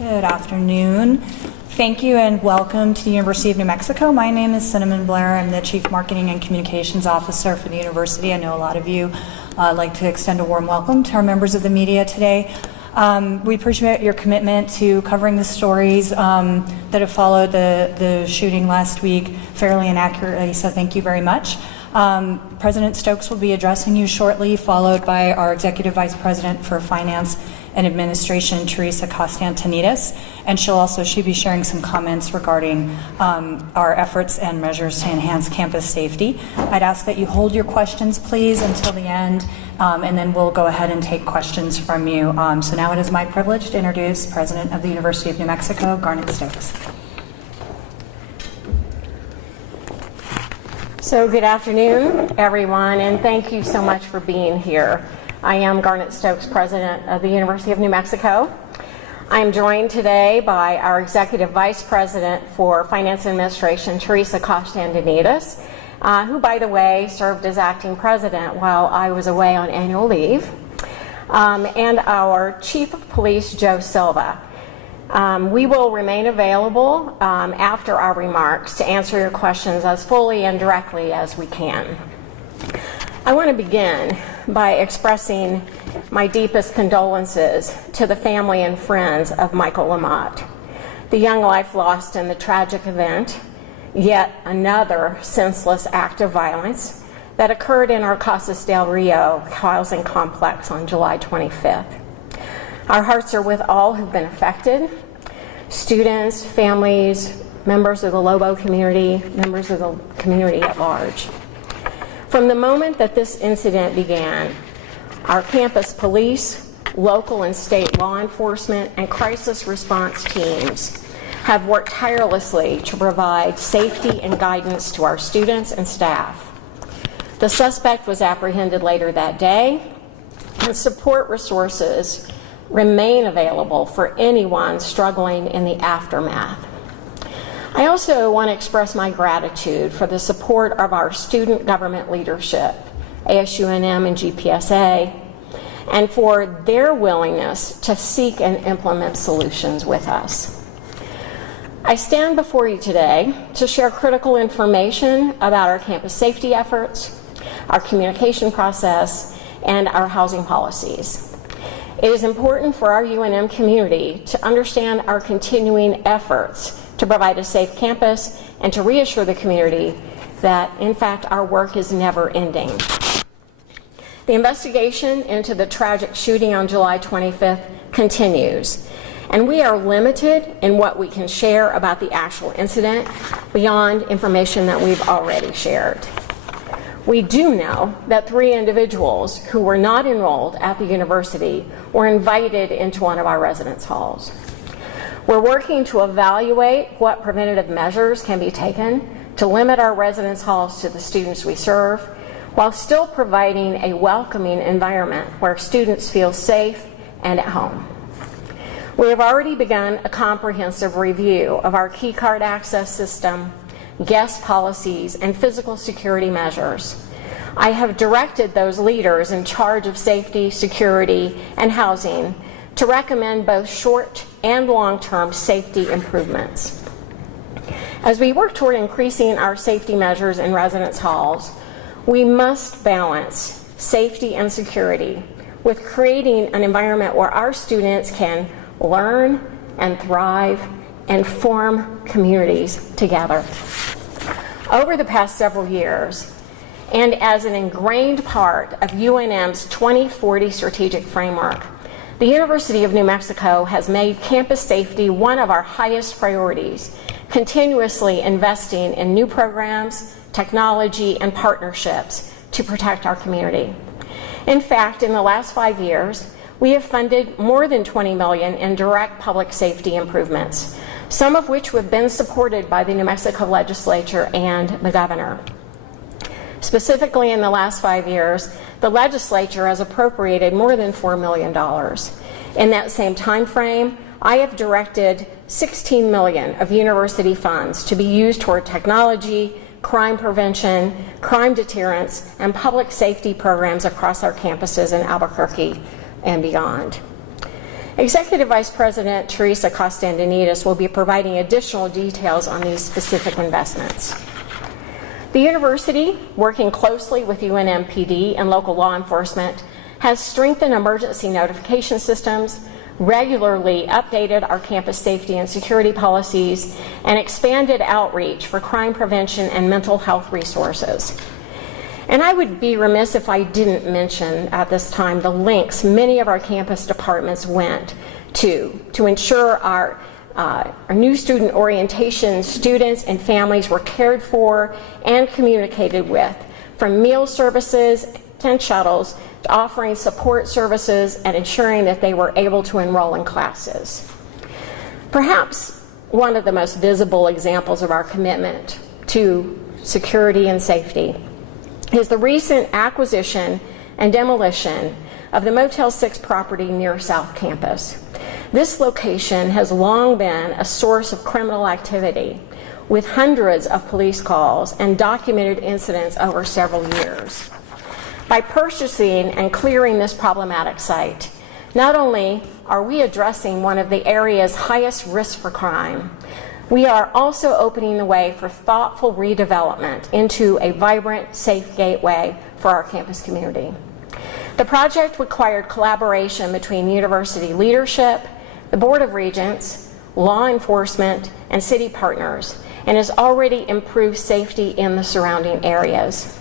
Good afternoon. Thank you and welcome to the University of New Mexico. My name is Cinnamon Blair. I'm the Chief Marketing and Communications Officer for the university. I know a lot of you like to extend a warm welcome to our members of the media today. We appreciate your commitment to covering the stories that have followed the shooting last week fairly and accurately, so thank you very much. President Stokes will be addressing you shortly, followed by our Executive Vice President for Finance and Administration, Teresa Costantinides, and she'll be sharing some comments regarding our efforts and measures to enhance campus safety. I'd ask that you hold your questions, please, until the end, and then we'll go ahead and take questions from you. So now it is my privilege to introduce President of the University of New Mexico, Garnet Stokes. So good afternoon, everyone, and thank you so much for being here. I am Garnet Stokes, President of the University of New Mexico. I'm joined today by our Executive Vice President for Finance and Administration, Teresa Costantinides, who, by the way, served as acting president while I was away on annual leave, and our Chief of Police, Joe Silva. We will remain available after our remarks to answer your questions as fully and directly as we can. I want to begin by expressing my deepest condolences to the family and friends of Michael Lamott, the young life lost in the tragic event, yet another senseless act of violence that occurred in our Casas del Rio housing complex on July 25th. Our hearts are with all who've been affected: students, families, members of the Lobo community, members of the community at large. From the moment that this incident began, our campus police, local and state law enforcement, and crisis response teams have worked tirelessly to provide safety and guidance to our students and staff. The suspect was apprehended later that day, and support resources remain available for anyone struggling in the aftermath. I also want to express my gratitude for the support of our student government leadership, UNM and GPSA, and for their willingness to seek and implement solutions with us. I stand before you today to share critical information about our campus safety efforts, our communication process, and our housing policies. It is important for our UNM community to understand our continuing efforts to provide a safe campus and to reassure the community that, in fact, our work is never ending. The investigation into the tragic shooting on July 25th continues, and we are limited in what we can share about the actual incident beyond information that we've already shared. We do know that 3 individuals who were not enrolled at the university were invited into one of our residence halls. We're working to evaluate what preventative measures can be taken to limit our residence halls to the students we serve, while still providing a welcoming environment where students feel safe and at home. We have already begun a comprehensive review of our key card access system, guest policies, and physical security measures. I have directed those leaders in charge of safety, security, and housing to recommend both short and long-term safety improvements. As we work toward increasing our safety measures in residence halls, we must balance safety and security with creating an environment where our students can learn and thrive and form communities together. Over the past several years, and as an ingrained part of UNM's 2040 strategic framework, the University of New Mexico has made campus safety one of our highest priorities, continuously investing in new programs, technology, and partnerships to protect our community. In fact, in the last 5 years, we have funded more than $20 million in direct public safety improvements, some of which have been supported by the New Mexico legislature and the governor. Specifically, in the last 5 years, the legislature has appropriated more than $4 million. In that same time frame, I have directed $16 million of university funds to be used toward technology, crime prevention, crime deterrence, and public safety programs across our campuses in Albuquerque and beyond. Executive Vice President Teresa Costandinides will be providing additional details on these specific investments. The university, working closely with UNM PD and local law enforcement, has strengthened emergency notification systems, regularly updated our campus safety and security policies, and expanded outreach for crime prevention and mental health resources. And I would be remiss if I didn't mention at this time the lengths many of our campus departments went to ensure our new student orientation students and families were cared for and communicated with, from meal services and shuttles to offering support services and ensuring that they were able to enroll in classes. Perhaps one of the most visible examples of our commitment to security and safety is the recent acquisition and demolition of the Motel 6 property near South Campus. This location has long been a source of criminal activity, with hundreds of police calls and documented incidents over several years. By purchasing and clearing this problematic site, not only are we addressing one of the area's highest risks for crime, we are also opening the way for thoughtful redevelopment into a vibrant, safe gateway for our campus community. The project required collaboration between university leadership, the Board of Regents, law enforcement, and city partners, and has already improved safety in the surrounding areas.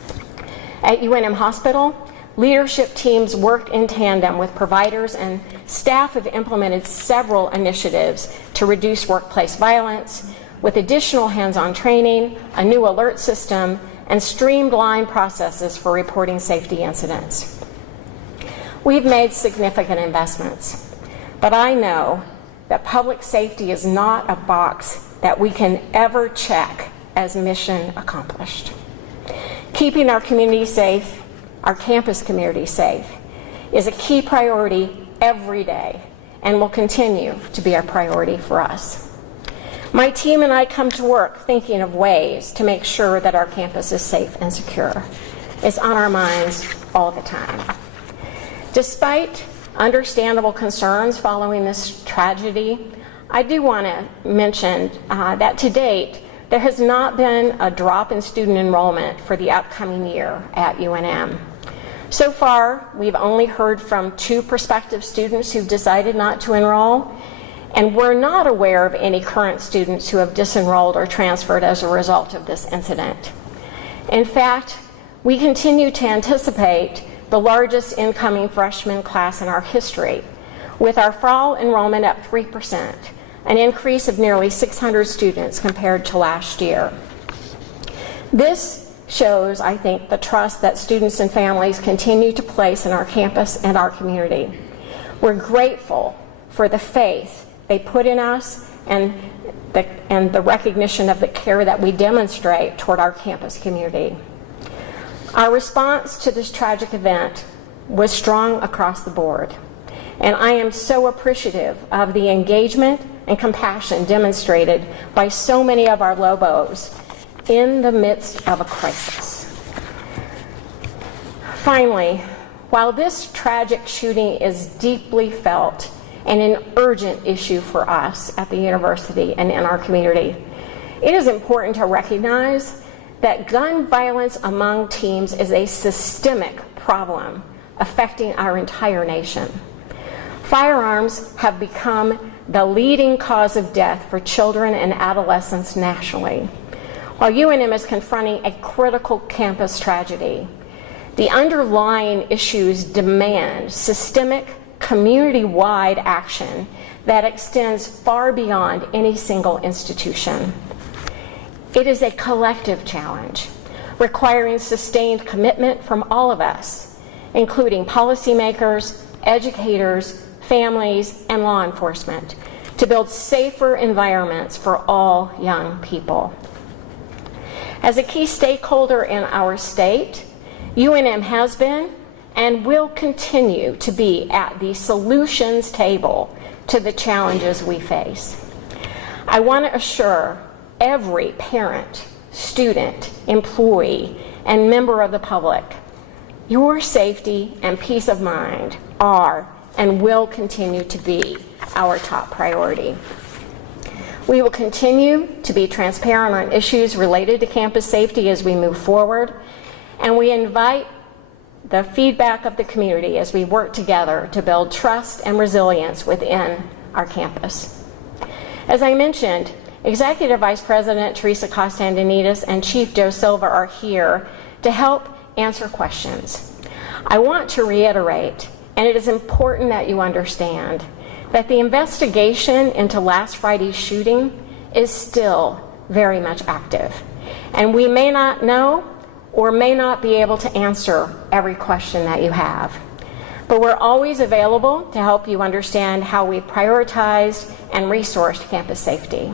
At UNM Hospital, leadership teams worked in tandem with providers, and staff have implemented several initiatives to reduce workplace violence, with additional hands-on training, a new alert system, and streamlined processes for reporting safety incidents. We've made significant investments, but I know that public safety is not a box that we can ever check as mission accomplished. Keeping our community safe, our campus community safe, is a key priority every day and will continue to be a priority for us. My team and I come to work thinking of ways to make sure that our campus is safe and secure. It's on our minds all the time. Despite understandable concerns following this tragedy, I do want to mention that to date, there has not been a drop in student enrollment for the upcoming year at UNM. So far, we've only heard from 2 prospective students who've decided not to enroll, and we're not aware of any current students who have disenrolled or transferred as a result of this incident. In fact, we continue to anticipate the largest incoming freshman class in our history, with our fall enrollment up 3%, an increase of nearly 600 students compared to last year. This shows, I think, the trust that students and families continue to place in our campus and our community. We're grateful for the faith they put in us and the recognition of the care that we demonstrate toward our campus community. Our response to this tragic event was strong across the board, and I am so appreciative of the engagement and compassion demonstrated by so many of our Lobos in the midst of a crisis. Finally, while this tragic shooting is deeply felt and an urgent issue for us at the university and in our community, it is important to recognize that gun violence among teens is a systemic problem affecting our entire nation. Firearms have become the leading cause of death for children and adolescents nationally. While UNM is confronting a critical campus tragedy, the underlying issues demand systemic, community-wide action that extends far beyond any single institution. It is a collective challenge, requiring sustained commitment from all of us, including policymakers, educators, families, and law enforcement, to build safer environments for all young people. As a key stakeholder in our state, UNM has been and will continue to be at the solutions table to the challenges we face. I want to assure every parent, student, employee, and member of the public, your safety and peace of mind are and will continue to be our top priority. We will continue to be transparent on issues related to campus safety as we move forward, and we invite the feedback of the community as we work together to build trust and resilience within our campus. As I mentioned, Executive Vice President Teresa Costandinides and Chief Joe Silva are here to help answer questions. I want to reiterate, and it is important that you understand, that the investigation into last Friday's shooting is still very much active. And we may not know or may not be able to answer every question that you have. But we're always available to help you understand how we've prioritized and resourced campus safety.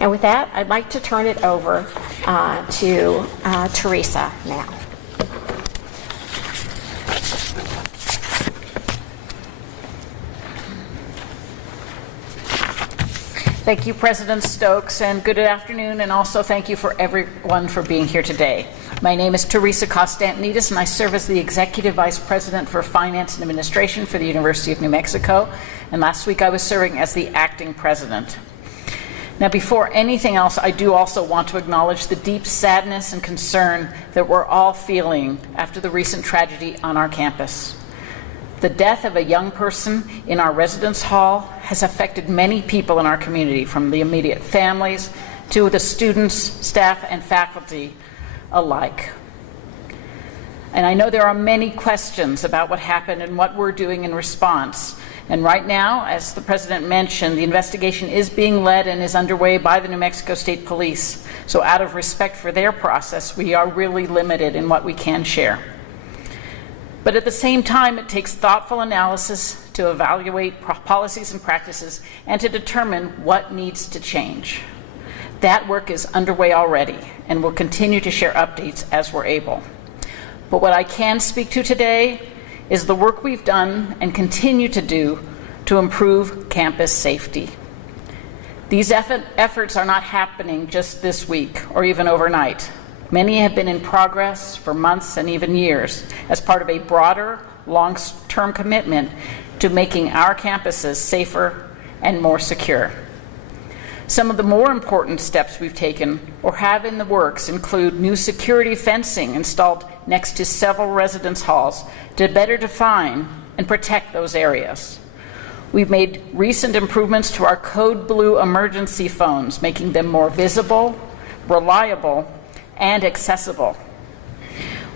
And with that, I'd like to turn it over to Teresa now. Thank you, President Stokes, and good afternoon, and also thank you for everyone for being here today. My name is Teresa Costandinides, and I serve as the Executive Vice President for Finance and Administration for the University of New Mexico, and last week I was serving as the Acting President. Now, before anything else, I do also want to acknowledge the deep sadness and concern that we're all feeling after the recent tragedy on our campus. The death of a young person in our residence hall has affected many people in our community, from the immediate families to the students, staff, and faculty alike. And I know there are many questions about what happened and what we're doing in response. And right now, as the President mentioned, the investigation is being led and is underway by the New Mexico State Police. So out of respect for their process, we are really limited in what we can share. But at the same time, it takes thoughtful analysis to evaluate policies and practices and to determine what needs to change. That work is underway already, and we'll continue to share updates as we're able. But what I can speak to today is the work we've done and continue to do to improve campus safety. These efforts are not happening just this week or even overnight. Many have been in progress for months and even years as part of a broader, long-term commitment to making our campuses safer and more secure. Some of the more important steps we've taken or have in the works include new security fencing installed next to several residence halls to better define and protect those areas. We've made recent improvements to our code blue emergency phones, making them more visible, reliable, and accessible.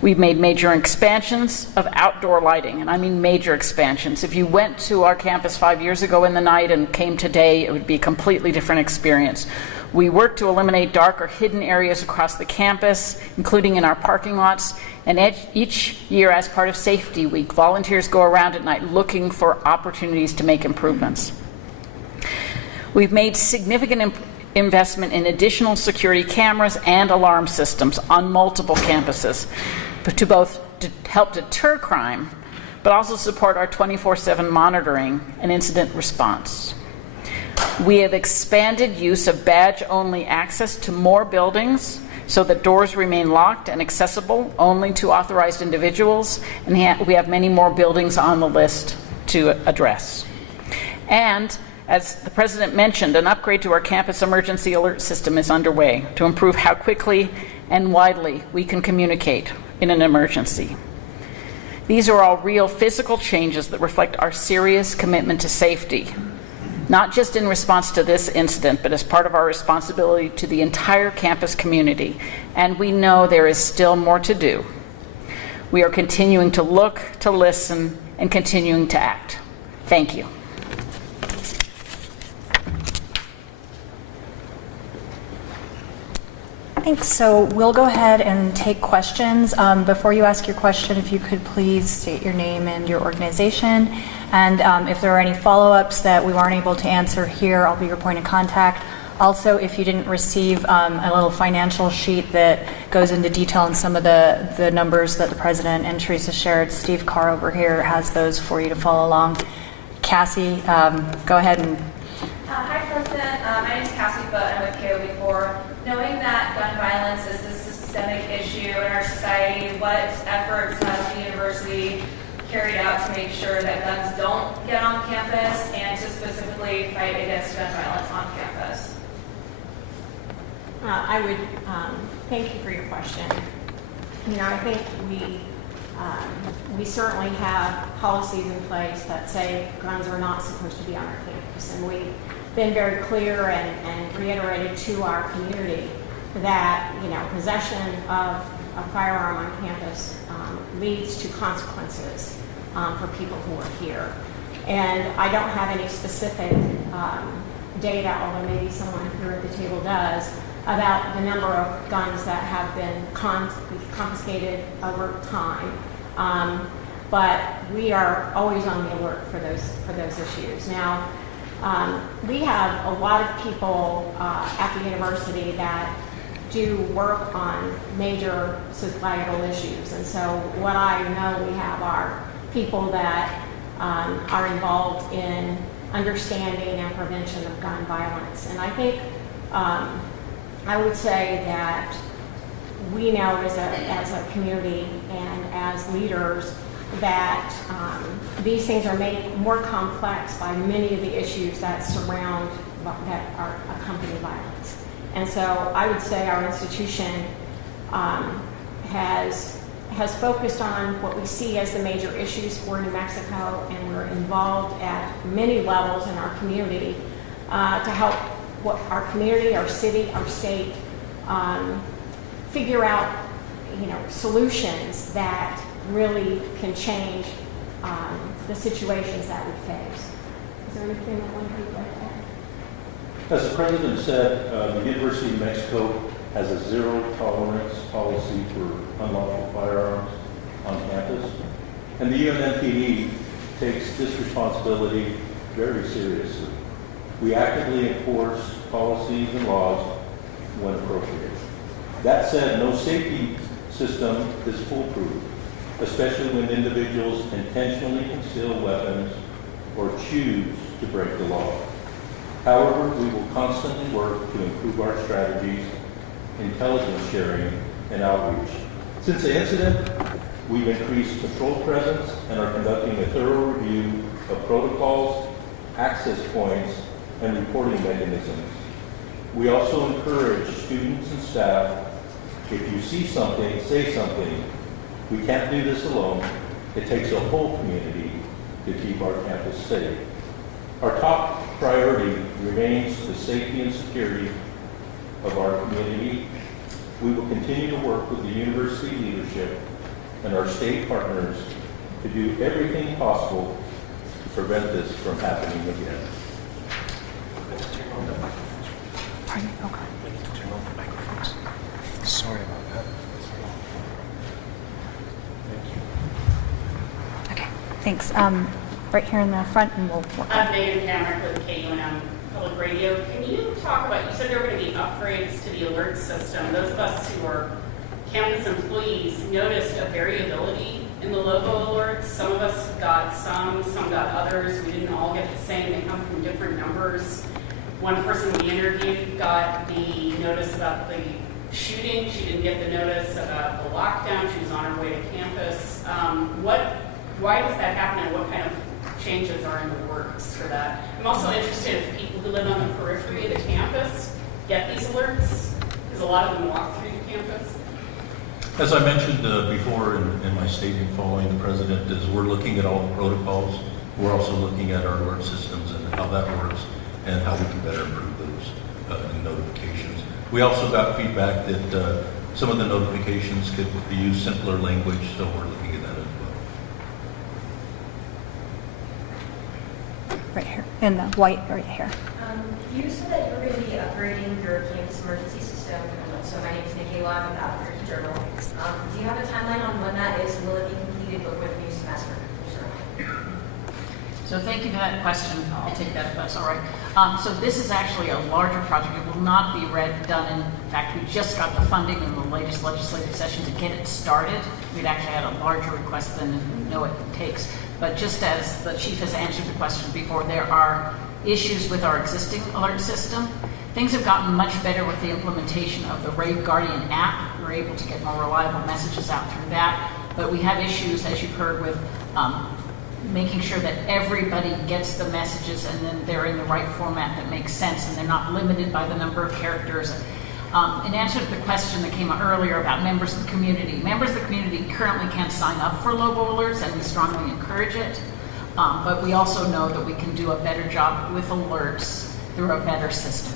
We've made major expansions of outdoor lighting, and I mean major expansions. If you went to our campus 5 years ago in the night and came today, it would be a completely different experience. We work to eliminate dark or hidden areas across the campus, including in our parking lots, and each year as part of Safety Week, volunteers go around at night looking for opportunities to make improvements. We've made significant investment in additional security cameras and alarm systems on multiple campuses to both help deter crime, but also support our 24/7 monitoring and incident response. We have expanded use of badge-only access to more buildings so that doors remain locked and accessible only to authorized individuals, and we have many more buildings on the list to address. And as the President mentioned, an upgrade to our campus emergency alert system is underway to improve how quickly and widely we can communicate in an emergency. These are all real physical changes that reflect our serious commitment to safety, not just in response to this incident, but as part of our responsibility to the entire campus community. And we know there is still more to do. We are continuing to look, to listen, and continuing to act. Thank you. Thanks. So we'll go ahead and take questions. Before you ask your question, if you could please state your name and your organization. And if there are any follow-ups that we weren't able to answer here, I'll be your point of contact. Also, if you didn't receive a little financial sheet that goes into detail on some of the numbers that the President and Teresa shared, Steve Carr over here has those for you to follow along. Cassie, go ahead and... Hi, President. My name is Cassie Butt. I'm with KOB4. Knowing that gun violence is a systemic issue in our society, what efforts has the university carried out to make sure that guns don't get on campus and to specifically fight against gun violence on campus? I would thank you for your question. You know, I think we certainly have policies in place that say guns are not supposed to be on our campus, and we've been very clear and reiterated to our community that, you know, possession of a firearm on campus leads to consequences for people who are here. And I don't have any specific data, although maybe someone here at the table does, about the number of guns that have been confiscated over time. But we are always on the alert for those issues. Now, we have a lot of people at the university that do work on major societal issues. And so what I know we have are people that are involved in understanding and prevention of gun violence. And I think I would say that we know as a community and as leaders that these things are made more complex by many of the issues that surround, that are accompany violence. And so I would say our institution has focused on what we see as the major issues for New Mexico, and we're involved at many levels in our community to help what our community, our city, our state figure out, you know, solutions that really can change the situations that we face. Is there anything that one could like to add? As the President said, the University of New Mexico has a zero tolerance policy for unlawful firearms on campus. And the UNM takes this responsibility very seriously. We actively enforce policies and laws when appropriate. That said, no safety system is foolproof, especially when individuals intentionally conceal weapons or choose to break the law. However, we will constantly work to improve our strategies, intelligence sharing, and outreach. Since the incident, we've increased patrol presence and are conducting a thorough review of protocols, access points, and reporting mechanisms. We also encourage students and staff, if you see something, say something. We can't do this alone. It takes a whole community to keep our campus safe. Our top priority remains the safety and security of our community. We will continue to work with the university leadership and our state partners to do everything possible to prevent this from happening again. Pardon? Okay. We need to turn on the microphones. Sorry about that. Thank you. Okay, thanks. Right here in the front, and we'll work on I'm Megan Cameron with UNM Public Radio. Can you talk about, you said there were going to be upgrades to the alert system. Those of us who are campus employees noticed a variability in the logo alerts. Some of us got some got others. We didn't all get the same. They come from different numbers. One person we interviewed got the notice about the shooting. She didn't get the notice about the lockdown. She was on her way to campus. Why does that happen, and what kind of changes are in the works for that? I'm also interested if people who live on the periphery of the campus get these alerts, because a lot of them walk through the campus. As I mentioned before in my statement following the President, is we're looking at all the protocols. We're also looking at our alert systems and how that works and how we can better improve those notifications. We also got feedback that some of the notifications could use simpler language, so we're looking at that as well. right here, in the white right here. You said that you were going to be upgrading your campus emergency system. So my name is Nikki Long, I'm the Albuquerque Journal. Do you have a timeline on when that is? Will it be completed with the new semester? So thank you for that question. I'll take that if that's all right. So this is actually a larger project. It will not be done. In fact, we just got the funding in the latest legislative session to get it started. We'd actually had a larger request than we know it takes. But just as the chief has answered the question before, there are issues with our existing alert system. Things have gotten much better with the implementation of the Rave Guardian app. We're able to get more reliable messages out through that. But we have issues, as you've heard, with making sure that everybody gets the messages and then they're in the right format that makes sense and they're not limited by the number of characters. In answer to the question that came up earlier about members of the community currently can't sign up for Lobo Alerts, and we strongly encourage it. But we also know that we can do a better job with alerts through a better system.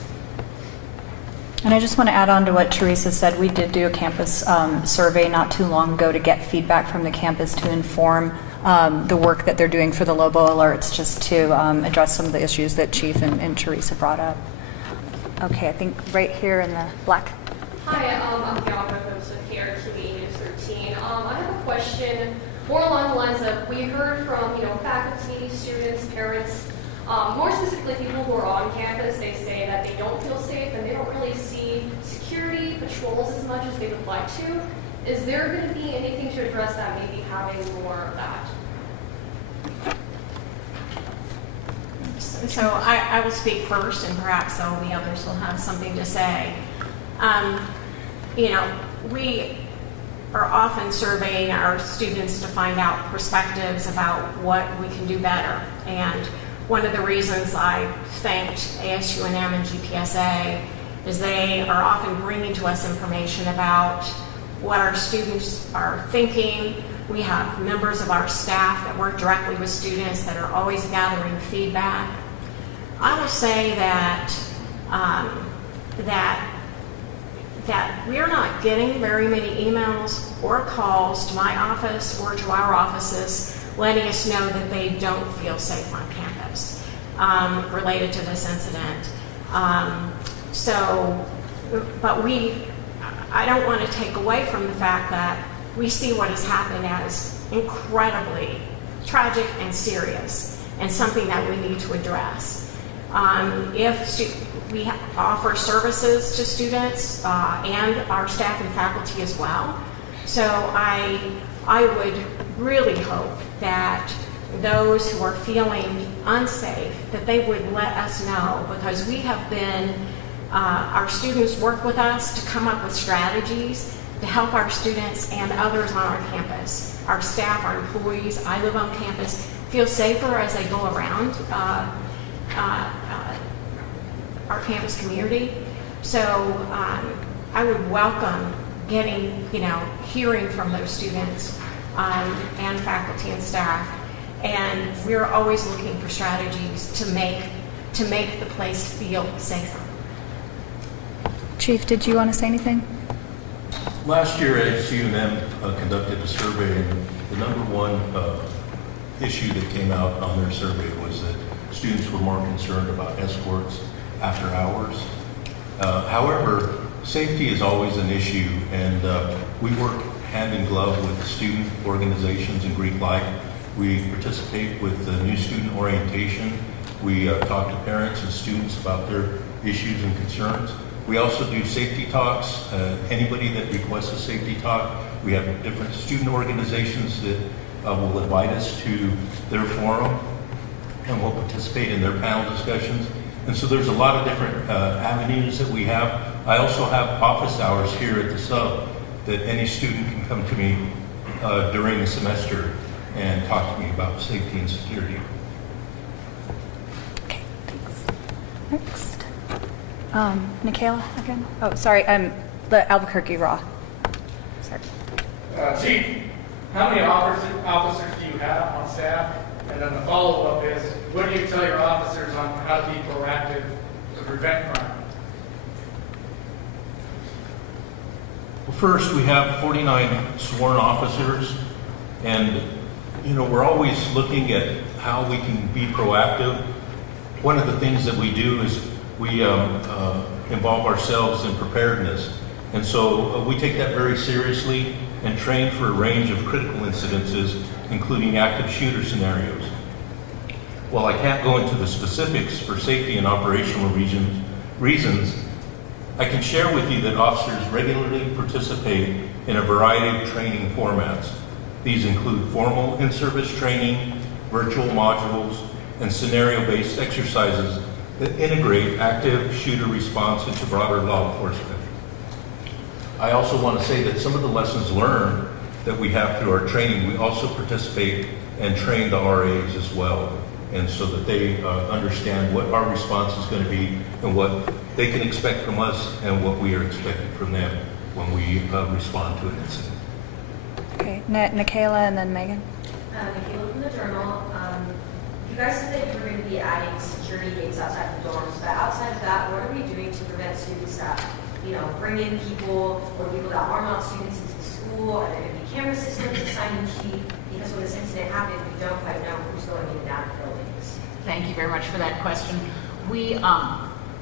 And I just want to add on to what Teresa said. We did do a campus survey not too long ago to get feedback from the campus to inform the work that they're doing for the Lobo Alerts, just to address some of the issues that Chief and Teresa brought up. Okay, I think right here in the black. Hi, I'm Galva from KRTV News 13. I have a question more along the lines of, we heard from faculty, students, parents, more specifically people who are on campus. They say that they don't feel safe and they don't really see security patrols as much as they would like to. Is there going to be anything to address that, maybe having more of that? So I will speak first, and perhaps some of the others will have something to say. We are often surveying our students to find out perspectives about what we can do better. And one of the reasons I thanked UNM and GPSA is they are often bringing to us information about what our students are thinking. We have members of our staff that work directly with students that are always gathering feedback. I will say that that we're not getting very many emails or calls to my office or to our offices letting us know that they don't feel safe on campus related to this incident. But I don't want to take away from the fact that we see what has happened as incredibly tragic and serious, and something that we need to address. We offer services to students and our staff and faculty as well. So I would really hope that those who are feeling unsafe, that they would let us know, because we have been, our students work with us to come up with strategies to help our students and others on our campus. Our staff, our employees, I live on campus, feel safer as they go around our campus community. So I would welcome hearing from those students and faculty and staff. And we're always looking for strategies to make the place feel safer. Chief, did you want to say anything? Last year, UNM conducted a survey, and the number one issue that came out on their survey was that students were more concerned about escorts after hours. However, safety is always an issue, and we work hand in glove with student organizations in Greek life. We participate with the new student orientation. We talk to parents and students about their issues and concerns. We also do safety talks. Anybody that requests a safety talk, we have different student organizations that will invite us to their forum, and we'll participate in their panel discussions. And so there's a lot of different avenues that we have. I also have office hours here at the sub that any student can come to me during the semester and talk to me about safety and security. Okay, thanks. Next. Michaela again? Oh, sorry, the Albuquerque Raw. Sorry. Chief, how many officers do you have on staff? And then the follow-up is, what do you tell your officers on how to be proactive to prevent crime? Well, first, we have 49 sworn officers, and we're always looking at how we can be proactive. One of the things that we do is we involve ourselves in preparedness, and so we take that very seriously and train for a range of critical incidences, including active shooter scenarios. While I can't go into the specifics for safety and operational reasons, I can share with you that officers regularly participate in a variety of training formats. These include formal in-service training, virtual modules, and scenario-based exercises that integrate active shooter response into broader law enforcement. I also want to say that some of the lessons learned that we have through our training, we also participate and train the RAs as well, and so that they understand what our response is going to be and what they can expect from us and what we are expecting from them when we respond to an incident. Okay, Nikayla and then Megan. Nikayla from the Journal. You guys said that you were going to be adding security gates outside the dorms, but outside of that, what are we doing to prevent students that, bring in people or people that are not students into the school? Are there going to be camera systems assigning key? Because when this incident happened, we don't quite know who's going in and out of buildings. Thank you very much for that question.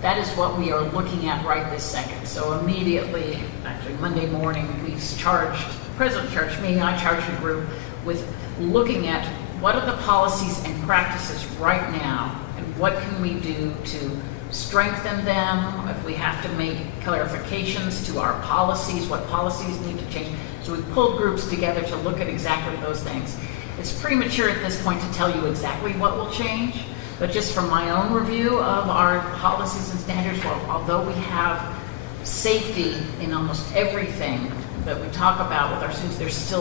That is what we are looking at right this second. So immediately, actually Monday morning, the president charged me, I charged the group with looking at what are the policies and practices right now and what can we do to strengthen them, if we have to make clarifications to our policies, what policies need to change. So we've pulled groups together to look at exactly those things. It's premature at this point to tell you exactly what will change, but just from my own review of our policies and standards, well, although we have safety in almost everything that we talk about with our students,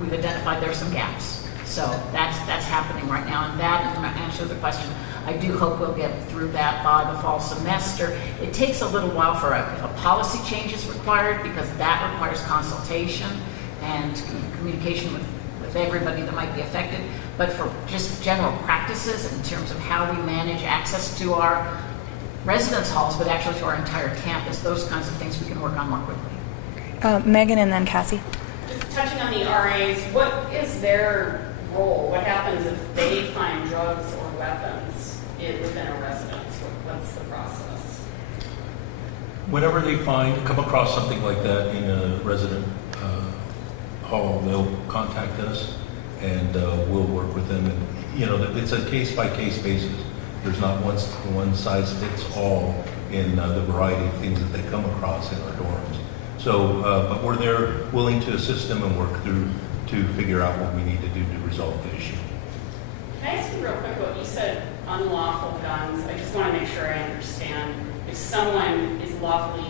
we've identified there's some gaps. So that's happening right now, and that, in answer to the question, I do hope we'll get through that by the fall semester. It takes a little while for a policy change is required, because that requires consultation and communication with everybody that might be affected. But for just general practices in terms of how we manage access to our residence halls, but actually to our entire campus, those kinds of things we can work on more quickly. Megan and then Cassie. Just touching on the RAs, what is their role? What happens if they find drugs or weapons within a residence? What's the process? Whenever they come across something like that in a resident hall, they'll contact us, and we'll work with them. And it's a case-by-case basis. There's not one size fits all in the variety of things that they come across in our dorms. So, but we're there willing to assist them and work through to figure out what we need to do to resolve the issue. Can I ask you real quick what you said, unlawful guns? I just want to make sure I understand. If someone is lawfully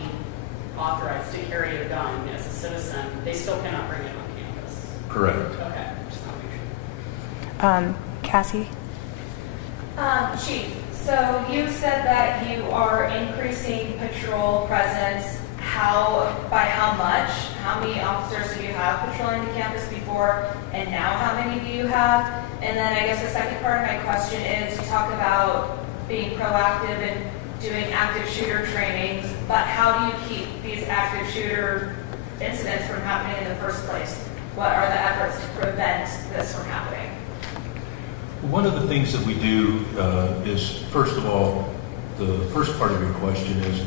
authorized to carry a gun as a citizen, they still cannot bring it on campus? Correct. Okay, just want to make sure. Cassie? Chief, so you said that you are increasing patrol presence. By how much? How many officers do you have patrolling the campus before, and now how many do you have? And then I guess the second part of my question is, you talk about being proactive and doing active shooter trainings, but how do you keep these active shooter incidents from happening in the first place? What are the efforts to prevent this from happening? One of the things that we do is, first of all, the first part of your question is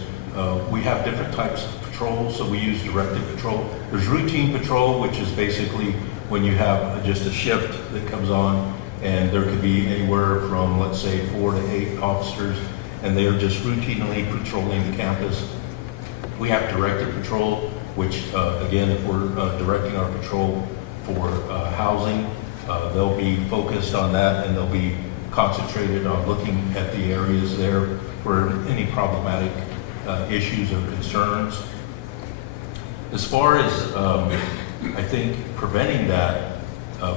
we have different types of patrol, so we use directed patrol. There's routine patrol, which is basically when you have just a shift that comes on, and there could be anywhere from, let's say, 4 to 8 officers, and they are just routinely patrolling the campus. We have directed patrol, which, again, if we're directing our patrol for housing, they'll be focused on that, and they'll be concentrated on looking at the areas there for any problematic issues or concerns. As far as, I think, preventing that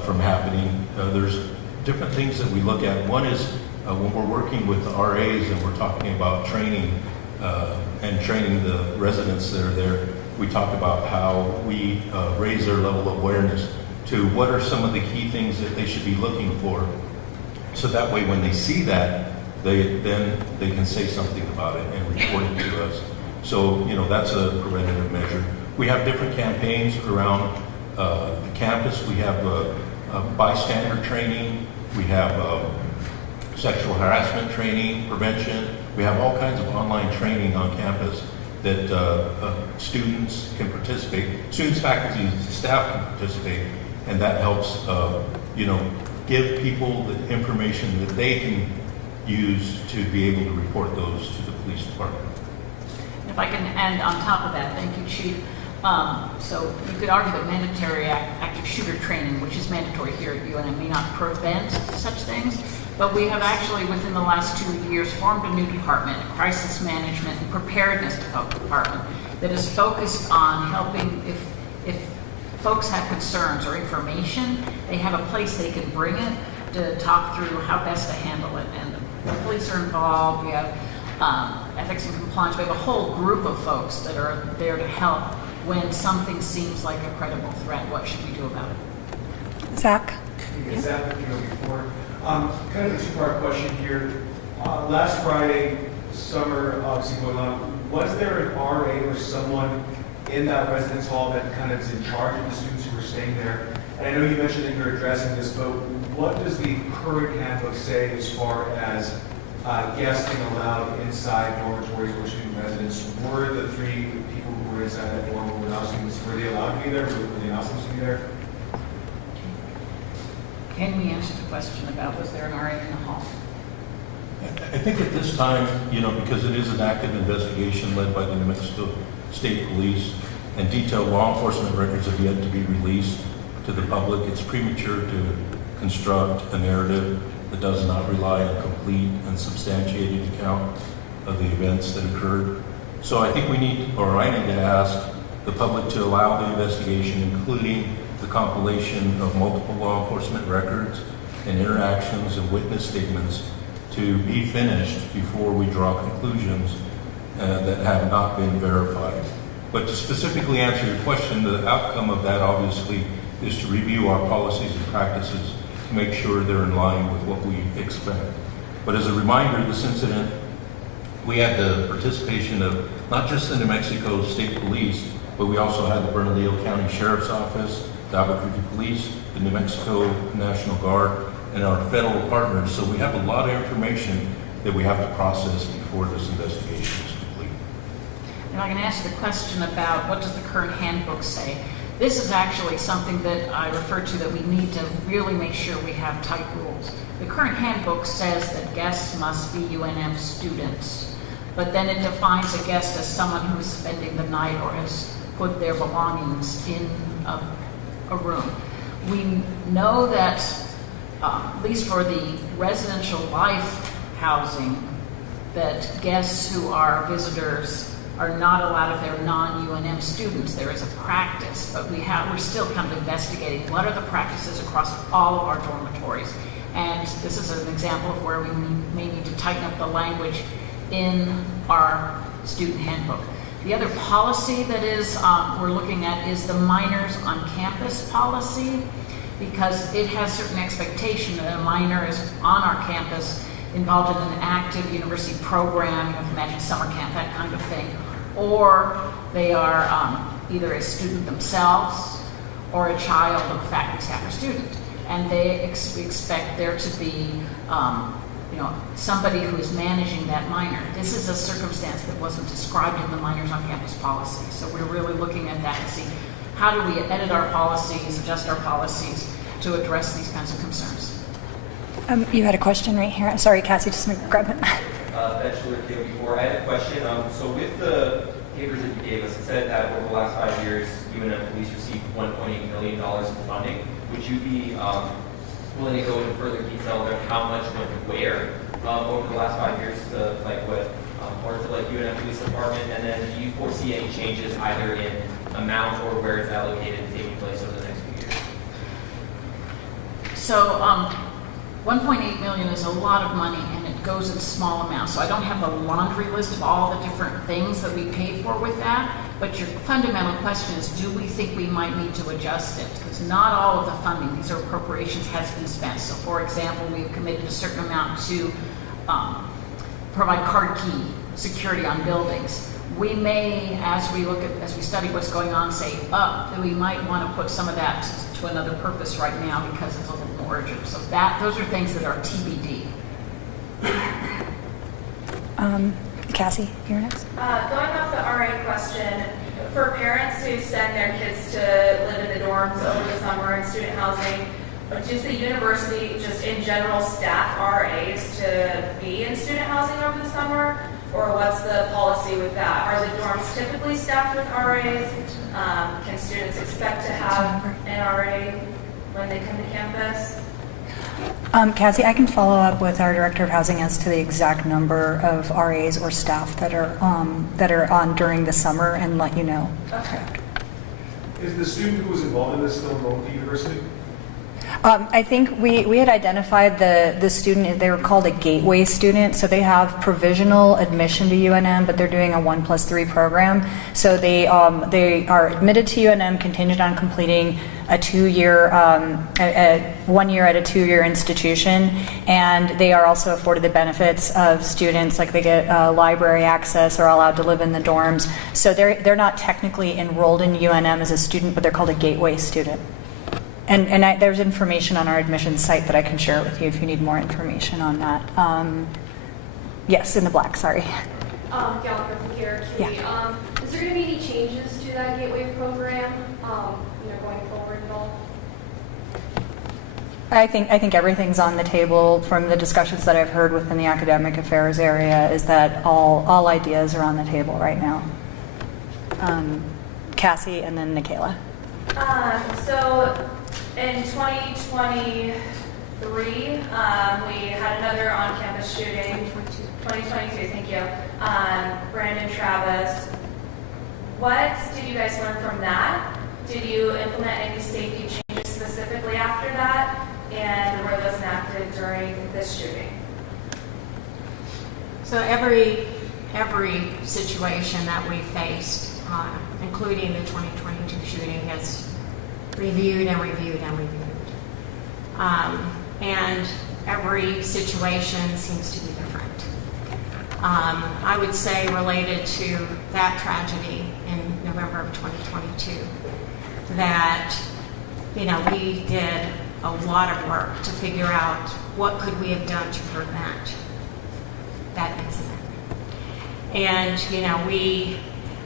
from happening, there's different things that we look at. One is when we're working with the RAs and we're talking about training and training the residents that are there, we talk about how we raise their level of awareness to what are some of the key things that they should be looking for. So that way when they see that, they can say something about it and report it to us. So, that's a preventative measure. We have different campaigns around the campus. We have bystander training. We have sexual harassment training, prevention. We have all kinds of online training on campus that students can participate. Students, faculty, staff can participate, and that helps, give people the information that they can use to be able to report those to the police department. If I can add on top of that, thank you, Chief. So you could argue that mandatory active shooter training, which is mandatory here at UNM, may not prevent such things, but we have actually, within the last 2 years, formed a new department, a crisis management and preparedness department, that is focused on helping if folks have concerns or information, they have a place they can bring it to talk through how best to handle it. And the police are involved. We have ethics and compliance. We have a whole group of folks that are there to help when something seems like a credible threat. What should we do about it? Zach? Zach, before. Kind of a two-part question here. Last Friday, summer obviously going on, was there an RA or someone in that residence hall that kind of is in charge of the students who were staying there? And I know you mentioned that you're addressing this, but what does the current handbook say as far as guests being allowed inside dormitories or student residence? Were the 3 people who were inside that dorm who were not students, were they allowed to be there? Were they not supposed to be there? Can we answer the question about was there an RA in the hall? I think at this time, because it is an active investigation led by the New Mexico State Police, and detailed law enforcement records have yet to be released to the public, it's premature to construct a narrative that does not rely on complete and substantiated account of the events that occurred. So I think I need to ask the public to allow the investigation, including the compilation of multiple law enforcement records and interactions and witness statements, to be finished before we draw conclusions that have not been verified. But to specifically answer your question, the outcome of that obviously is to review our policies and practices to make sure they're in line with what we expect. But as a reminder, this incident, we had the participation of not just the New Mexico State Police, but we also had the Bernalillo County Sheriff's Office, the Albuquerque Police, the New Mexico National Guard, and our federal partners. So we have a lot of information that we have to process before this investigation is complete. And I can ask the question about what does the current handbook say? This is actually something that I refer to that we need to really make sure we have tight rules. The current handbook says that guests must be UNM students, but then it defines a guest as someone who is spending the night or has put their belongings in a room. We know that at least for the residential life housing, that guests who are visitors are not allowed if they're non-UNM students. There is a practice, but we're still kind of investigating what are the practices across all of our dormitories. And this is an example of where we may need to tighten up the language in our student handbook. The other policy that is we're looking at is the minors on campus policy, because it has certain expectation that a minor is on our campus involved in an active university program, you can imagine summer camp, that kind of thing, or they are either a student themselves or a child of a faculty, staff, or student. And they expect there to be somebody who is managing that minor. This is a circumstance that wasn't described in the minors on campus policy. So we're really looking at that to see how do we edit our policies, adjust our policies to address these kinds of concerns. You had a question right here. Sorry, Cassie, just grab it. Before I had a question. So with the papers that you gave us, it said that over the last 5 years, UNM Police received $1.8 million in funding. Would you be willing to go into further detail on how much went where over the last 5 years to or to UNM Police Department? And then do you foresee any changes either in amount or where it's allocated taking place over the next few years? So 1.8 million is a lot of money, and it goes in small amounts. So I don't have a laundry list of all the different things that we paid for with that. But your fundamental question is, do we think we might need to adjust it? Because not all of the funding, these are appropriations, has been spent. So for example, we've committed a certain amount to provide card key security on buildings. We may, as we study what's going on, say, that we might want to put some of that to another purpose right now because it's a little more urgent. So those are things that are TBD. Cassie, you're next. Going off the RA question, for parents who send their kids to live in the dorms over the summer in student housing, does the university just in general staff RAs to be in student housing over the summer? Or what's the policy with that? Are the dorms typically staffed with RAs? Can students expect to have an RA when they come to campus? Cassie, I can follow up with our Director of Housing as to the exact number of RAs or staff that are on during the summer and let you know. Okay. Is the student who was involved in this still enrolled at the university? I think we had identified the student, they were called a gateway student, so they have provisional admission to UNM, but they're doing a 1+3 program. So they are admitted to UNM contingent on completing a 2-year, 1 year at a 2-year institution, and they are also afforded the benefits of students, like they get library access, are allowed to live in the dorms. So they're not technically enrolled in UNM as a student, but they're called a gateway student. And there's information on our admissions site that I can share with you if you need more information on that. Yes, in the black, sorry. Gallagher from here. Yeah. Is there going to be any changes to that Gateway program, going forward at all? I think everything's on the table from the discussions that I've heard within the academic affairs area is that all ideas are on the table right now. Cassie and then Nikayla. So in 2023, we had another on-campus shooting. 2022, thank you. Brandon Travis. What did you guys learn from that? Did you implement any safety changes specifically after that? And were those enacted during this shooting? So every situation that we faced, including the 2022 shooting, has reviewed and reviewed and reviewed. And every situation seems to be different. I would say related to that tragedy in November of 2022, that, we did a lot of work to figure out what could we have done to prevent that incident. And,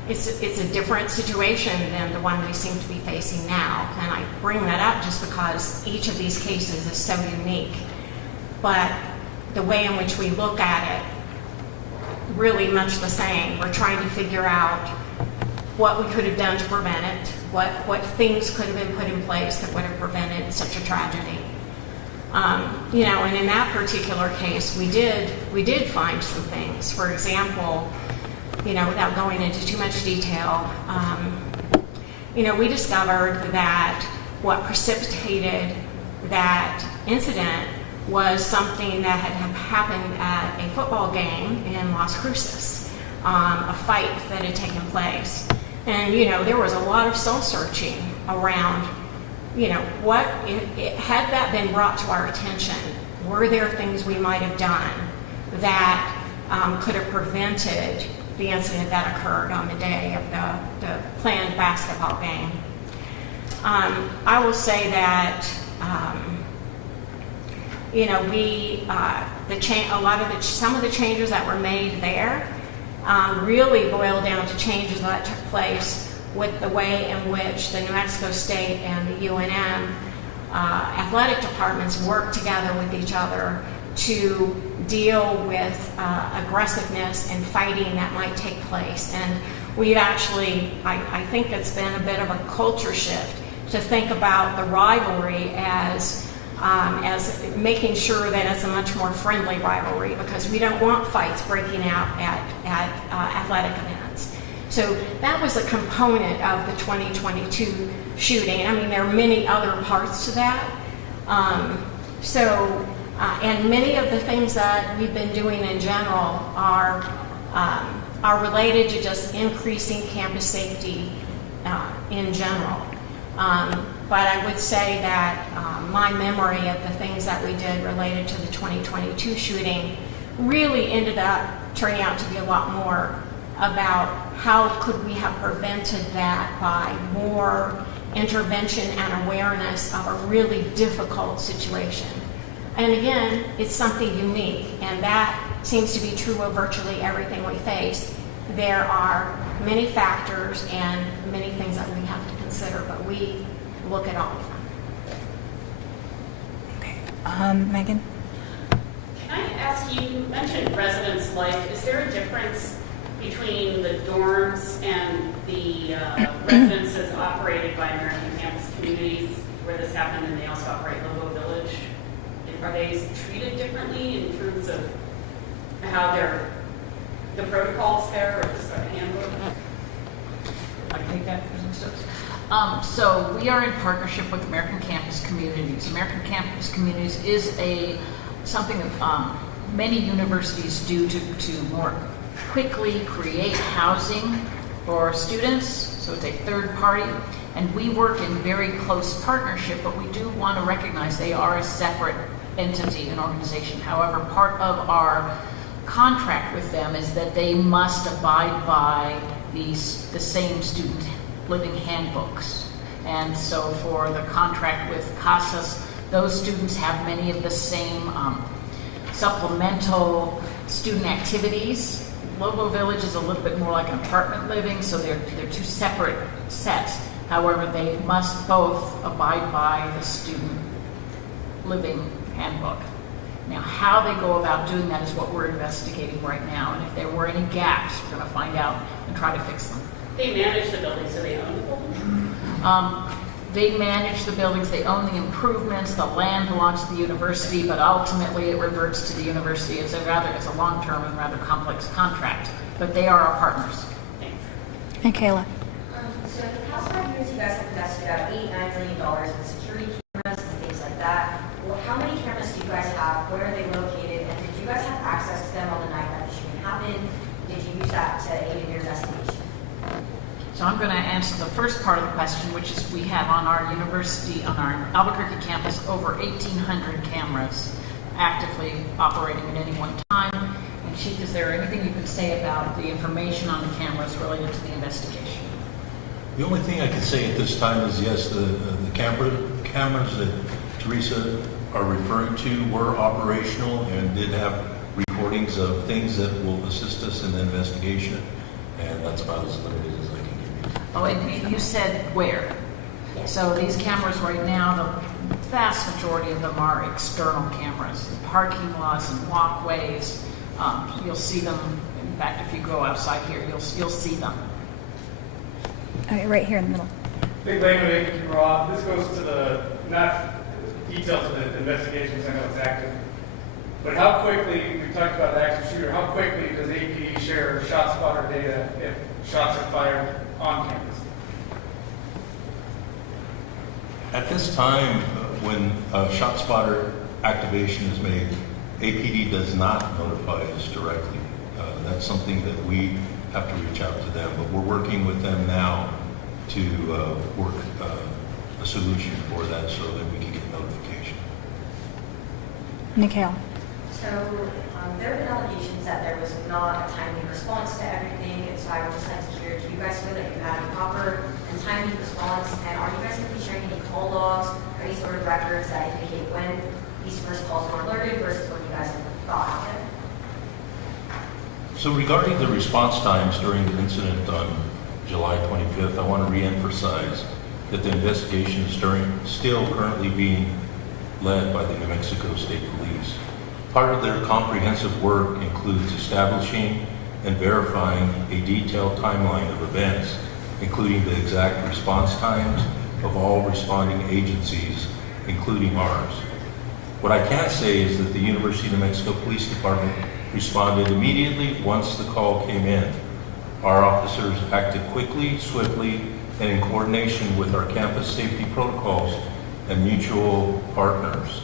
it's a different situation than the one we seem to be facing now. And I bring that up just because each of these cases is so unique. But the way in which we look at it, really much the same. We're trying to figure out what we could have done to prevent it, what things could have been put in place that would have prevented such a tragedy. And in that particular case, we did find some things. For example, without going into too much detail, we discovered that what precipitated that incident was something that had happened at a football game in Las Cruces, a fight that had taken place. And, there was a lot of soul searching around, what, had that been brought to our attention, were there things we might have done that could have prevented the incident that occurred on the day of the planned basketball game. I will say that, some of the changes that were made there really boiled down to changes that took place with the way in which the New Mexico State and the UNM athletic departments work together with each other to deal with aggressiveness and fighting that might take place. And we've actually, I think it's been a bit of a culture shift to think about the rivalry as making sure that it's a much more friendly rivalry, because we don't want fights breaking out at athletic events. So that was a component of the 2022 shooting. I mean, there are many other parts to that. And many of the things that we've been doing in general are related to just increasing campus safety in general. But I would say that my memory of the things that we did related to the 2022 shooting really ended up turning out to be a lot more about how could we have prevented that by more intervention and awareness of a really difficult situation. And again, it's something unique, and that seems to be true of virtually everything we face. There are many factors and many things that we have to consider, but we look at all of them. Okay. Megan? Can I ask you mentioned residence life. Is there a difference between the dorms and the residences operated by American Campus Communities where this happened, and they also operate Lobo Village? Are they treated differently in terms of how the protocols there, or just a handbook? I take that, President Stokes. So we are in partnership with American Campus Communities. American Campus Communities is something that many universities do to more quickly create housing for students. So it's a third party, and we work in very close partnership, but we do want to recognize they are a separate entity and organization. However, part of our contract with them is that they must abide by the same student living handbooks. And so for the contract with CASAS, those students have many of the same supplemental student activities. Lobo Village is a little bit more like an apartment living, so they're two separate sets. However, they must both abide by the student living handbook. Now, how they go about doing that is what we're investigating right now. And if there were any gaps, we're going to find out and try to fix them. They manage the building, so they own the building? They manage the buildings, they own the improvements, the land belongs to the university, but ultimately it reverts to the university. It's a long-term and rather complex contract, but they are our partners. Thanks. And Kayla. So in the past 5 years, you guys have invested about $8-9 million in security cameras and things like that. Well, how many cameras do you guys have? Where are they located? And did you guys have access to them on the night that the shooting happened? Did you use that to aid in your investigation? So I'm going to answer the first part of the question, which is we have on our university, on our Albuquerque campus, over 1,800 cameras actively operating at any one time. And Chief, is there anything you can say about the information on the cameras related to the investigation? The only thing I can say at this time is yes, the cameras that Teresa are referring to were operational and did have recordings of things that will assist us in the investigation, and that's about as limited as I can give you. Oh, and you said where? So these cameras right now, the vast majority of them are external cameras, in parking lots and walkways. You'll see them. In fact, if you go outside here, you'll see them. Okay, right here in the middle. Big Lane, Rob. This goes to the, not details of the investigations, I know it's active, but how quickly, we talked about the active shooter, how quickly does APD share shot spotter data if shots are fired on campus? At this time, when shot spotter activation is made, APD does not notify us directly. That's something that we have to reach out to them, but we're working with them now to work a solution for that so that we can get notification. Mikhail. So there have been allegations that there was not a timely response to everything, and so I would just like to hear, do you guys feel that you had a proper and timely response, and are you guys going to be sharing any call logs or any sort of records that indicate when these first calls were alerted versus when you guys thought happened? So regarding the response times during the incident on July 25th, I want to reemphasize that the investigation is still currently being led by the New Mexico State Police. Part of their comprehensive work includes establishing and verifying a detailed timeline of events, including the exact response times of all responding agencies, including ours. What I can say is that the University of New Mexico Police Department responded immediately once the call came in. Our officers acted quickly, swiftly, and in coordination with our campus safety protocols and mutual partners.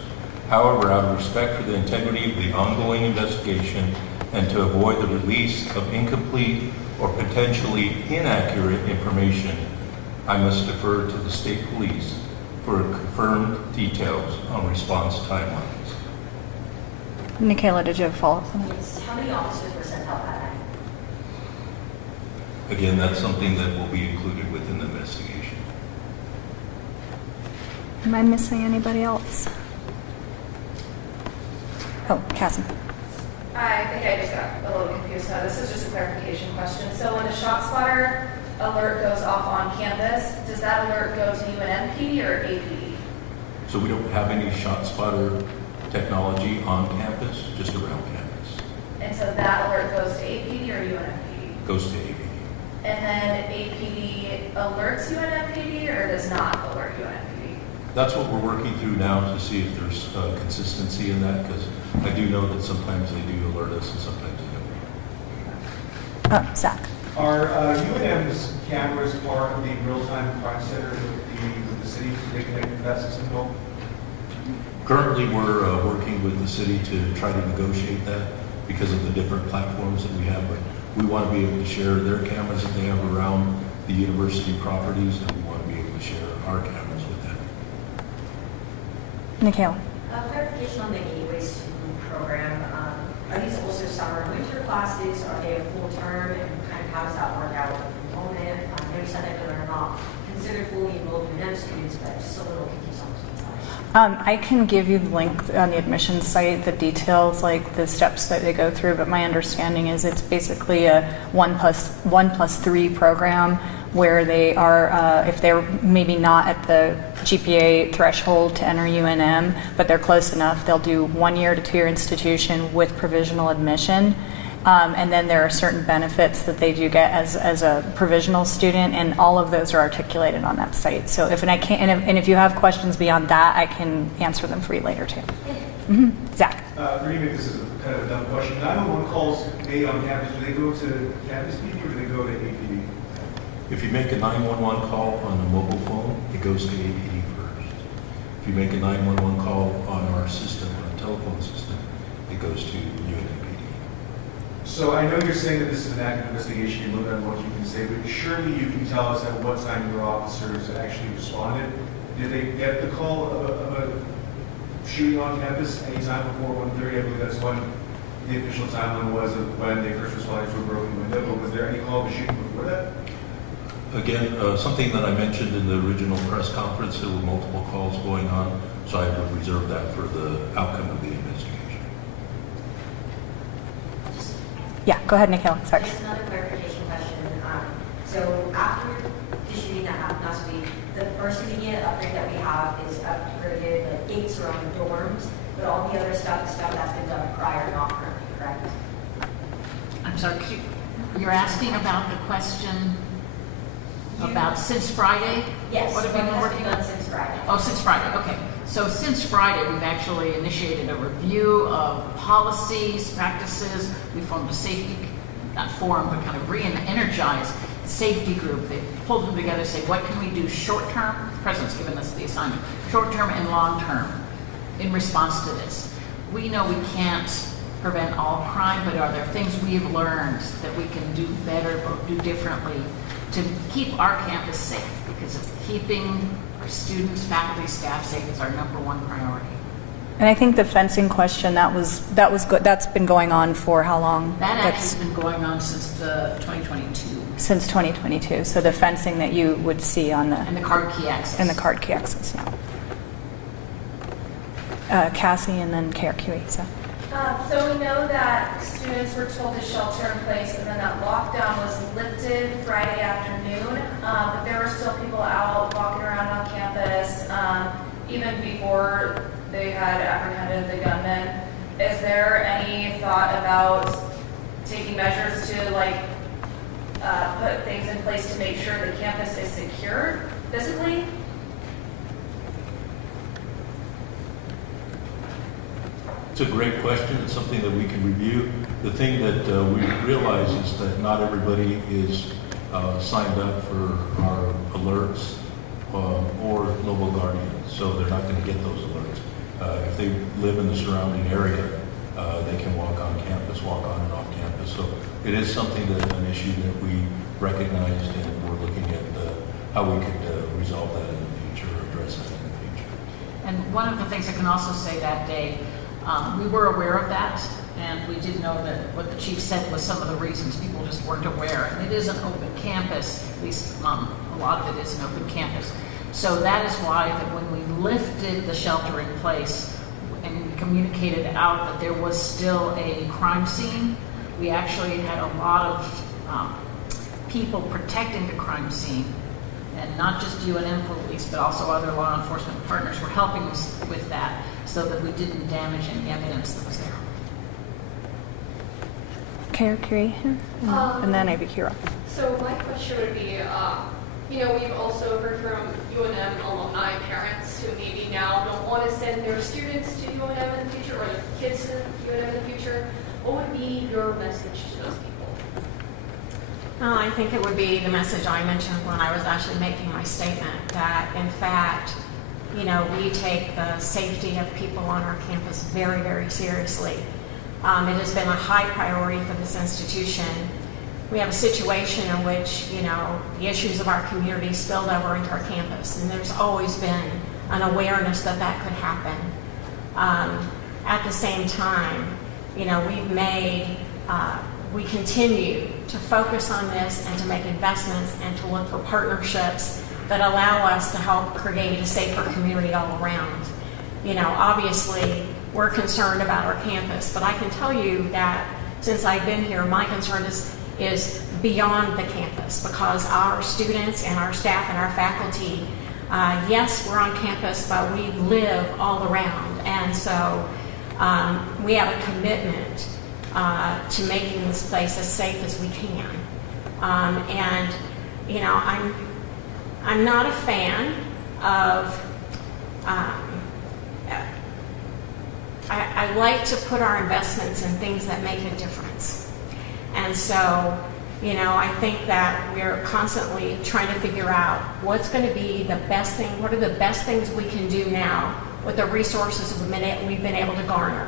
However, out of respect for the integrity of the ongoing investigation and to avoid the release of incomplete or potentially inaccurate information, I must defer to the state police for confirmed details on response timelines. Michaela, did you have a follow-up on that? Yes. How many officers were sent out that night? Again, that's something that will be included within the investigation. Am I missing anybody else? Oh, Cassie. I think I just got a little confused. So this is just a clarification question. So when the shot spotter alert goes off on campus, does that alert go to UNM PD or APD? So we don't have any shot spotter technology on campus, just around campus. And so that alert goes to APD or UNM Goes to APD. PD? And then APD alerts UNM PD or does not alert UNM PD? That's what we're working through now to see if there's consistency in that, because I do know that sometimes they do alert us and sometimes they don't. Zach. Are UNM's cameras part of the real-time crime center with the city so they can make the fast system go? Currently, we're working with the city to try to negotiate that because of the different platforms that we have, but we want to be able to share their cameras that they have around the university properties, and we want to be able to share our cameras with them. Nikayla. Clarification on the Gateway Student Program. Are these also summer and winter classes? Are they a full term? And kind of how does that work out with enrollment? I know you said that they're not considered fully enrolled UNM students, but just a little confused on those sides. I can give you the link on the admissions site, the details, like the steps that they go through, but my understanding is it's basically a 1+3 program where they are, if they're maybe not at the GPA threshold to enter UNM, but they're close enough, they'll do 1 year to 2 year institution with provisional admission. And then there are certain benefits that they do get as a provisional student, and all of those are articulated on that site. So if if you have questions beyond that, I can answer them for you later too. Zach. Forgive me, this is kind of a dumb question. 911 calls made on campus, do they go to campus PD or do they go to APD? If you make a 911 call on a mobile phone, it goes to APD first. If you make a 911 call on our system, our telephone system, it goes to UNM. So I know you're saying that this is an active investigation, you limit on what you can say, but surely you can tell us at what time your officers actually responded. Did they get the call of a shooting on campus anytime before 1:30? I believe that's when the official timeline was of when they first responded to a broken window, but was there any call of a shooting before that? Again, something that I mentioned in the original press conference, there were multiple calls going on, so I would reserve that for the outcome of the investigation. Yeah, go ahead, Nikayla. Sorry. Just another clarification question. So after the shooting that happened last week, the first immediate upgrade that we have is upgraded the gates around the dorms, but all the other stuff is stuff that's been done prior, not currently, correct? I'm sorry, you're asking about the question about since Friday? Yes. What have we been working on? Done since Friday. Oh, since Friday, okay. So since Friday, we've actually initiated a review of policies, practices. We formed a safety, not forum, but kind of re-energized safety group. They pulled them together to say, what can we do short-term? The president's given us the assignment, short-term and long-term in response to this. We know we can't prevent all crime, but are there things we've learned that we can do better or do differently to keep our campus safe? Because of keeping our students, faculty, staff safe is our #1 priority. And I think the fencing question, that was good. That's been going on for how long? That actually has been going on since the 2022. Since 2022. So the fencing that you would see on the And the card key access. and the card key access now. Cassie and then KRQE. So. So we know that students were told to shelter in place, and then that lockdown was lifted Friday afternoon. But there were still people out walking around on campus, even before they had apprehended the gunman. Is there any thought about taking measures to put things in place to make sure the campus is secure physically? It's a great question. It's something that we can review. The thing that we realize is that not everybody is signed up for our alerts or Noble Guardian, so they're not going to get those alerts. If they live in the surrounding area, they can walk on campus, walk on and off campus. So it is something that an issue that we recognized, and we're looking at how we could resolve that in the future, or address that in the future. And one of the things I can also say that day, we were aware of that, and we did know that what the chief said was some of the reasons people just weren't aware. And it is an open campus, at least a lot of it is an open campus. So that is why that when we lifted the shelter in place and communicated out that there was still a crime scene, we actually had a lot of people protecting the crime scene. And not just UNM police, but also other law enforcement partners were helping us with that so that we didn't damage any evidence that was there. KRQE, and then Abikira. So my question would be, we've also heard from UNM alumni parents who maybe now don't want to send their students to UNM in the future or their kids to UNM in the future. What would be your message to those people? Well, I think it would be the message I mentioned when I was actually making my statement, that in fact, you know, we take the safety of people on our campus very, very seriously. It has been a high priority for this institution. We have a situation in which, you know, the issues of our community spilled over into our campus, and there's always been an awareness that that could happen. At the same time, you know, we continue to focus on this and to make investments and to look for partnerships that allow us to help create a safer community all around. You know, obviously, we're concerned about our campus, but I can tell you that since I've been here, my concern is beyond the campus, because our students and our staff and our faculty, yes, we're on campus, but we live all around. And so we have a commitment to making this place as safe as we can. And, you know, I'm not a fan of, I like to put our investments in things that make a difference. And so, you know, I think that we're constantly trying to figure out what's going to be the best thing, what are the best things we can do now with the resources we've been able to garner.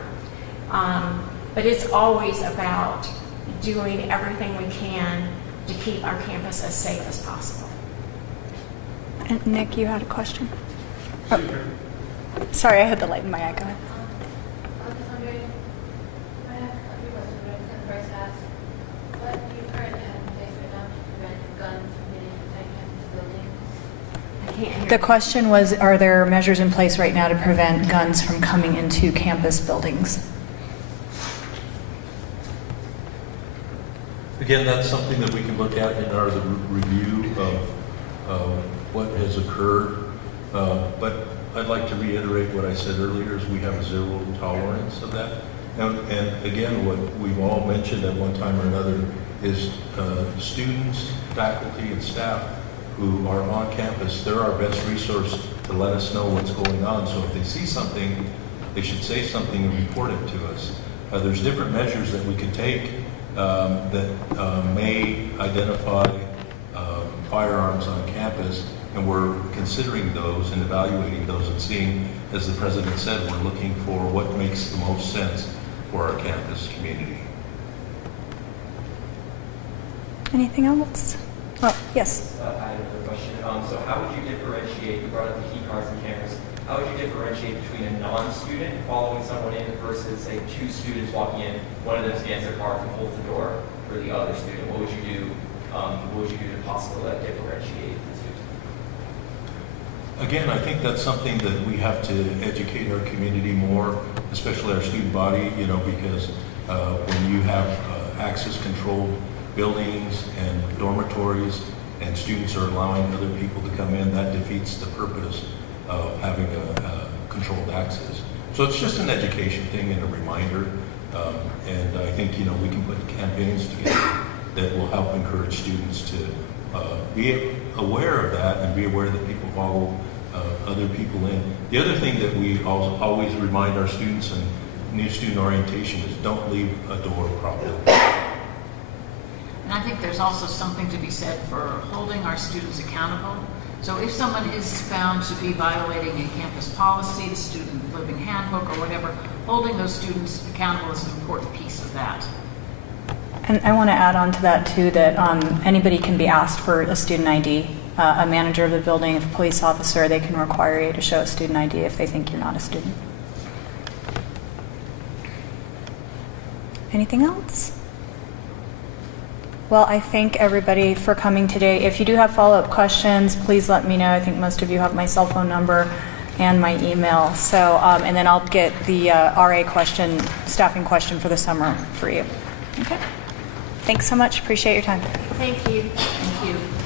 But it's always about doing everything we can to keep our campus as safe as possible. And Nick, you had a question? Oh. Sorry, I had the light in my eye. Go ahead. I was wondering, I have a few questions, but I'm going to first ask, what do you currently have in place right now to prevent guns from getting inside campus buildings? I can't hear. The question was, are there measures in place right now to prevent guns from coming into campus buildings? Again, that's something that we can look at in our review of what has occurred. But I'd like to reiterate what I said earlier, is we have a zero tolerance of that. And again, what we've all mentioned at one time or another is students, faculty, and staff who are on campus, they're our best resource to let us know what's going on. So if they see something, they should say something and report it to us. There's different measures that we can take that may identify firearms on campus, and we're considering those and evaluating those and seeing, as the president said, we're looking for what makes the most sense for our campus community. Anything else? Oh, yes. I have a question. So how would you differentiate, you brought up the key cards on campus, how would you differentiate between a non-student following someone in versus, say, two students walking in, one of them scans their card and holds the door for the other student? What would you do? What would you do to possibly differentiate the two? Again, I think that's something that we have to educate our community more, especially our student body, you know, because when you have access-controlled buildings and dormitories and students are allowing other people to come in, that defeats the purpose of having a controlled access. So it's just an education thing and a reminder. And I think, you know, we can put campaigns together that will help encourage students to be aware of that and be aware that people follow other people in. The other thing that we always remind our students in new student orientation is don't leave a door propped open. And I think there's also something to be said for holding our students accountable. So if someone is found to be violating a campus policy, the student living handbook or whatever, holding those students accountable is an important piece of that. And I want to add on to that too, that anybody can be asked for a student ID. A manager of the building, if a police officer, they can require you to show a student ID if they think you're not a student. Anything else? Well, I thank everybody for coming today. If you do have follow-up questions, please let me know. I think most of you have my cell phone number and my email. So, and then I'll get the RA question, staffing question for the summer for you. Okay? Thanks so much. Appreciate your time. Thank you. Thank you.